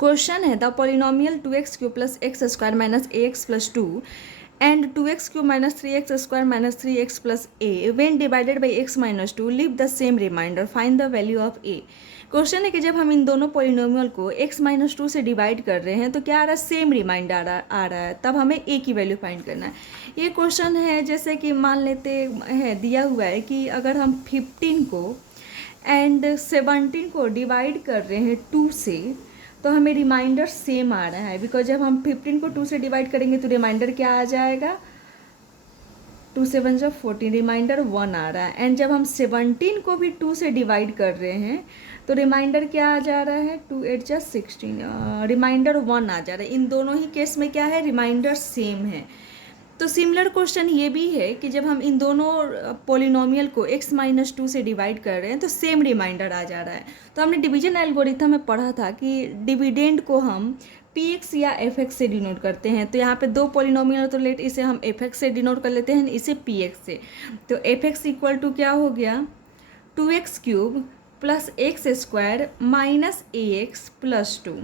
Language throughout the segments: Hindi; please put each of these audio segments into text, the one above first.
क्वेश्चन है the polynomial 2x³ plus x square minus ax plus 2 and 2x³ minus 3x square minus 3x plus a when divided by x minus 2 leave the same remainder find the value of a। Question है कि जब हम इन दोनों पॉलिनोमियल को x माइनस 2 से डिवाइड कर रहे हैं तो क्या आ रहा है, सेम रिमाइंडर आ रहा है, तब हमें a की वैल्यू फाइंड करना है। ये क्वेश्चन है जैसे कि मान लेते हैं दिया हुआ है कि अगर हम 15 को एंड 17 को डिवाइड कर रहे हैं 2 से तो हमें रिमाइंडर सेम आ रहा है, बिकॉज जब हम 15 को 2 से डिवाइड करेंगे तो रिमाइंडर क्या आ जाएगा, 2 7 जब 14, रिमाइंडर 1 आ रहा है। एंड जब हम 17 को भी 2 से डिवाइड कर रहे हैं तो रिमाइंडर क्या आ जा रहा है, 2 8 जा 16, रिमाइंडर 1 आ जा रहा है। इन दोनों ही केस में क्या है, रिमाइंडर सेम है। तो सिमिलर क्वेश्चन ये भी है कि जब हम इन दोनों पॉलिनोमियल को x माइनस 2 से डिवाइड कर रहे हैं तो सेम रिमाइंडर आ जा रहा है। तो हमने डिवीजन एल्गोरिथम में पढ़ा था कि डिविडेंड को हम px या fx से डिनोट करते हैं। तो यहाँ पे दो पॉलिनोमियल तो लेट इसे हम fx से डिनोट कर लेते हैं, इसे px से। तो fx इक्वल टू क्या हो गया, 2x³ plus x square minus ax plus 2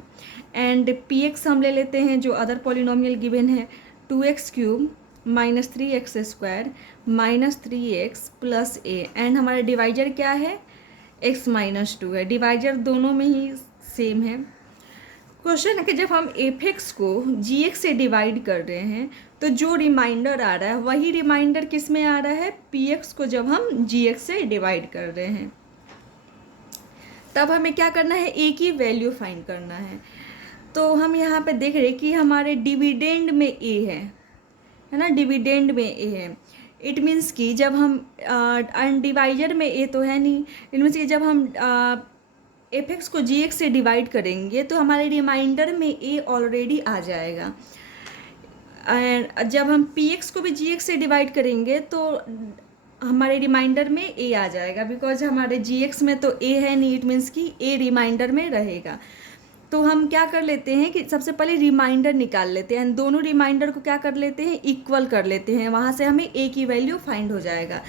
and px हम ले लेते हैं जो अदर पॉलिनोमियल गिवन है, 2x³ minus 3x square minus 3x plus a and हमारा डिवाइजर क्या है, x माइनस 2 है। डिवाइजर दोनों में ही सेम है। क्वेश्चन है कि जब हम fx को gx से डिवाइड कर रहे हैं तो जो रिमाइंडर आ रहा है वही रिमाइंडर किस में आ रहा है, px को जब हम gx से डिवाइड कर रहे हैं। तब हमें क्या करना है, a की वैल्यू फाइंड करना है। तो हम यहाँ पे देख रहे हैं कि हमारे डिविडेंड में a है ना, डिविडेंड में a है। इट मीन्स कि जब हम डिवाइजर में a तो है नहीं, इट मीन्स कि जब हम fx को gx से डिवाइड करेंगे तो हमारे रिमाइंडर में a ऑलरेडी आ जाएगा। एंड जब हम px को भी gx से डिवाइड करेंगे तो हमारे रिमाइंडर में a आ जाएगा, बिकॉज हमारे gx में तो a है नहीं, इट मीन्स कि a रिमाइंडर में रहेगा। तो हम क्या कर लेते हैं कि सबसे पहले रिमाइंडर निकाल लेते हैं, दोनों रिमाइंडर को क्या कर लेते हैं, इक्वल कर लेते हैं, वहाँ से हमें a की वैल्यू फाइंड हो जाएगा।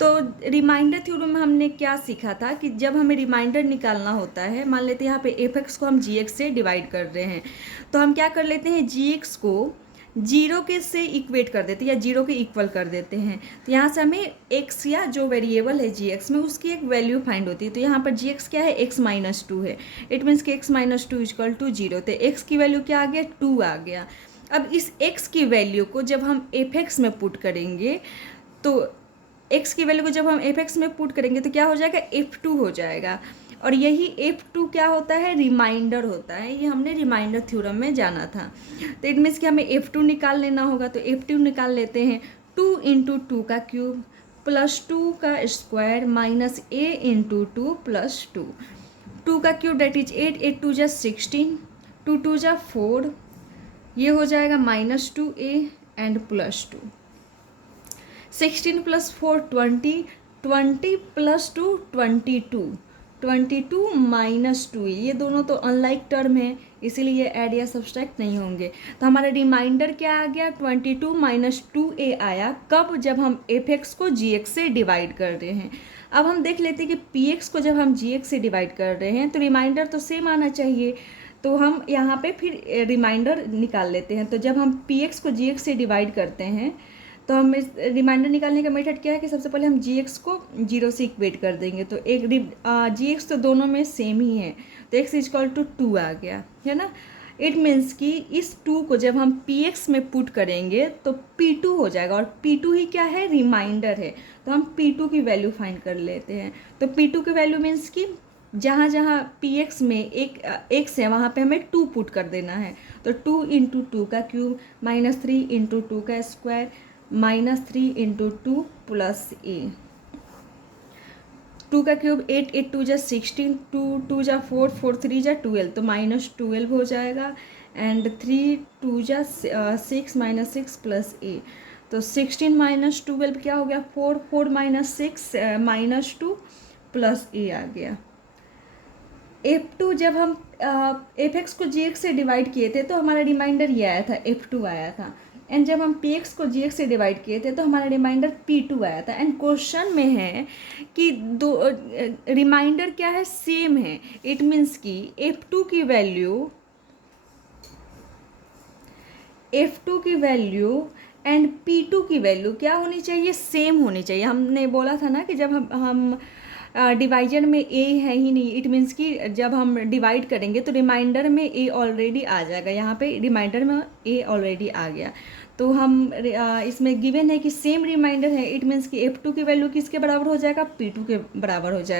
तो रिमाइंडर थ्योरम में हमने क्या सीखा था कि जब हमें रिमाइंडर निकालना होता है, मान लेते हैं यहाँ पे fx को हम gx से डिवाइड कर रहे हैं, तो हम क्या कर लेते हैं, gx को 0 के से इक्वेट कर देते हैं या 0 के इक्वल कर देते हैं। तो यहाँ से हमें x या जो वेरिएबल है gx में उसकी एक वैल्यू फाइंड होती है। तो यहाँ पर gx क्या है, x माइनस 2 है, इट मीन्स कि x माइनस 2 इक्वल टू 0। तो x की वैल्यू क्या आ गया, 2 आ गया। अब इस x की वैल्यू को जब हम fx में पुट करेंगे तो x की वैल्यू को जब हम fx में पुट करेंगे तो क्या हो जाएगा, f2 हो जाएगा। और यही f2 क्या होता है, रिमाइंडर होता है। ये हमने रिमाइंडर थ्योरम में जाना था। तो इट मीन्स कि हमें f2 निकाल लेना होगा। तो f2 निकाल लेते हैं, 2 इंटू 2 का क्यूब प्लस 2 का square minus a into 2 plus 2, 2 का क्यूब डेट इज 8, 8 2 जा 16, 2 2 जा 4, ये हो जाएगा minus 2a and plus 2, 16 plus 4 20, 20 plus 2 22, 22 minus 2, ये दोनों तो अनलाइक टर्म है इसीलिए ऐड या सब्सट्रैक्ट नहीं होंगे। तो हमारा रिमाइंडर क्या आ गया, 22 माइनस 2a आया। कब, जब हम fx को gx से डिवाइड कर रहे हैं। अब हम देख लेते हैं कि px को जब हम gx से डिवाइड कर रहे हैं तो रिमाइंडर तो सेम आना चाहिए। तो हम यहाँ पे फिर रिमाइंडर निकाल लेते हैं। तो जब हम px को gx से डिवाइड करते हैं तो हम इस रिमाइंडर निकालने का मेथड क्या है कि सबसे पहले हम gx को 0 से इक्वेट कर देंगे। तो एक gx तो दोनों में सेम ही है, तो x इक्वल टू 2 आ गया, है ना। इट मीन्स कि इस 2 को जब हम px में पुट करेंगे तो p2 हो जाएगा, और p2 ही क्या है, रिमाइंडर है। तो हम p2 की वैल्यू फाइंड कर लेते हैं। तो p2 की वैल्यू मीन्स कि जहाँ जहाँ px में एक x है वहाँ पे हमें 2 पुट कर देना है। तो 2 इंटू 2 का क्यूब माइनस 3 इंटू 2 का square minus 3 into 2 plus a, 2 का क्यूब 8, 8 2 जा 16, 2 2 जा 4, 4 3 जा 12, तो माइनस 12 हो जाएगा। एंड 3 2 जा 6 माइनस 6 प्लस a, तो 16 माइनस 12 क्या हो गया, 4, 4 माइनस 6 माइनस 2 प्लस a आ गया। f2 जब हम fx को gx से डिवाइड किए थे तो हमारा रिमाइंडर ये आया था, f2 आया था। एंड जब हम px को gx से डिवाइड किए थे तो हमारा रिमाइंडर p2 आया था। एंड क्वेश्चन में है कि दो रिमाइंडर क्या है, सेम है। इट मीन्स कि f2 की वैल्यू F2 की वैल्यू एंड P2 की वैल्यू क्या होनी चाहिए, सेम होनी चाहिए। हमने बोला था ना कि जब हम डिवाइजर में a है ही नहीं, इट मीन्स कि जब हम डिवाइड करेंगे तो रिमाइंडर में a ऑलरेडी आ जाएगा। यहाँ पे रिमाइंडर में a ऑलरेडी आ गया, तो हम इसमें गिवन है कि सेम रिमाइंडर है, इट मीन्स कि F2 की वैल्यू किसके बराबर हो जाएगा, P2 के बराबर हो जाएगा।